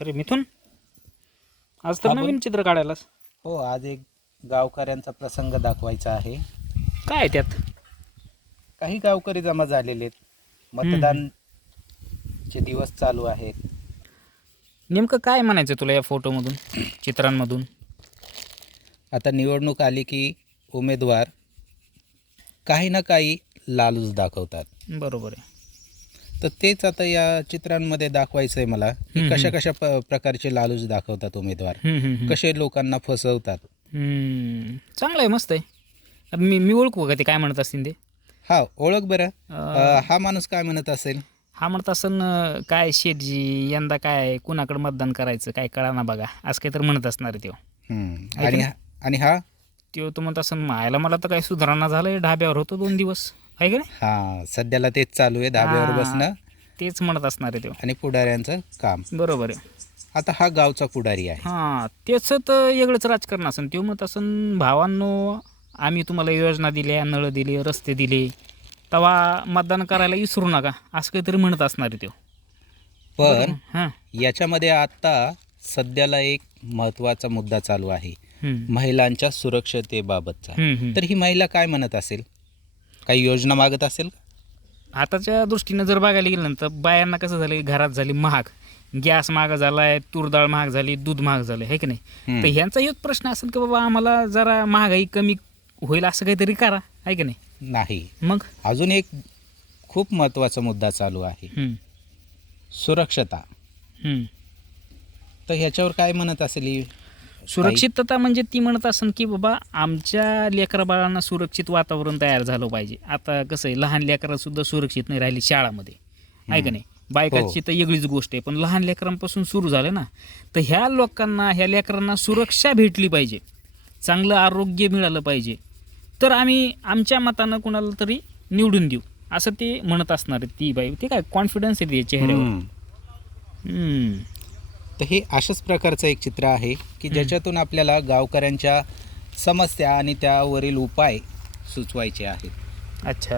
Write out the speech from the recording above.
अरे मिथून? आज तर. नवीन चित्र काढायलास. हो आज एक गावकऱ्यांचा प्रसंग दाखवायचा आहे. काय आहे त्यात? काही गावकरी जमा झालेले आहेत. मतदानचे दिवस चालू आहेत. नेमकं काय म्हणायचं तुला या फोटोमधून चित्रांमधून? आता निवडणूक आली की उमेदवार काही ना काही लालूच दाखवतात. बरोबर आहे. तर तेच आता या चित्रांमध्ये दाखवायचं आहे मला की कशा कशा प्रकारचे लालूच दाखवतात उमेदवार. कसे लोकांना फसवतात. चांगलं आहे मस्त आहे. मी मी ओळखू का ते काय म्हणत असतील ते? हा ओळख बरं. हा माणूस काय म्हणत असेल? हा म्हणत असन काय शेटजी यंदा काय कुणाकडे मतदान करायचं? काय कळा ना बघा. असं काही तर म्हणत असणार. आहे आणि हा- आणि हा? त्यो तो म्हणत असं मायला मला तर काही सुधारणा झालंय ढाब्यावर होतो दोन दिवस. आहे का नाही? हा सध्याला तेच चालू आहे धाब्यावर हा. बसणं. तेच म्हणत असणार आहे त्यो आणि पुढाऱ्यांचं काम. बरोबर आहे. आता हा गावचा पुढारी आहे. हां त्याचं तर वेगळंच राजकारण असन. त्यो म्हणत असन भावांनो आम्ही तुम्हाला योजना दिल्या नळ दिले रस्ते दिले. तेव्हा मतदान करायला विसरू नका असं काहीतरी म्हणत असणार आहे त्यो. पण हां. याच्यामध्ये आता सध्याला एक महत्त्वाचा मुद्दा चालू आहे. हम्म. महिलांच्या सुरक्षतेबाबतचा. हम्म, हम्म. तर ही महिला काय म्हणत असेल? काही योजना मागत असेल आताच्या दृष्टीनं जर बघायला गेलं ना तर बायांना कसं झालं घरात झाली महाग. गॅस महाग झालाय तूर डाळ महाग झाली दूध महाग झालं आहे की नाही. तर ह्यांचा एक प्रश्न असेल की बाबा आम्हाला जरा महागाई कमी होईल असं काहीतरी करा आहे की नाही? नाही. मग? अजून एक खूप महत्त्वाचा मुद्दा चालू आहे. सुरक्षता. तर ह्याच्यावर काय म्हणत असेल सुरक्षितता म्हणजे ती म्हणत असन की बाबा आमच्या लेकरा बाळांना सुरक्षित वातावरण तयार झालं पाहिजे. आता कसं आहे लहान लेकरं सुद्धा सुरक्षित नाही राहिली शाळामध्ये. आहे का नाही? बायकाची तर वेगळीच गोष्ट आहे पण लहान लेकरांपासून सुरू झालं ना तर ह्या लोकांना ह्या लेकरांना सुरक्षा भेटली पाहिजे. चांगलं आरोग्य मिळालं पाहिजे. तर आम्ही आमच्या मतानं कुणाला तरी निवडून देऊ असं ते म्हणत असणार ती बाई. ते काय कॉन्फिडन्स आहे ते चेहऱ्यावर. तर हे अशाच प्रकारचं एक चित्र आहे की ज्याच्यातून आपल्याला गावकऱ्यांच्या समस्या आणि त्यावरील उपाय सुचवायचे आहेत. अच्छा.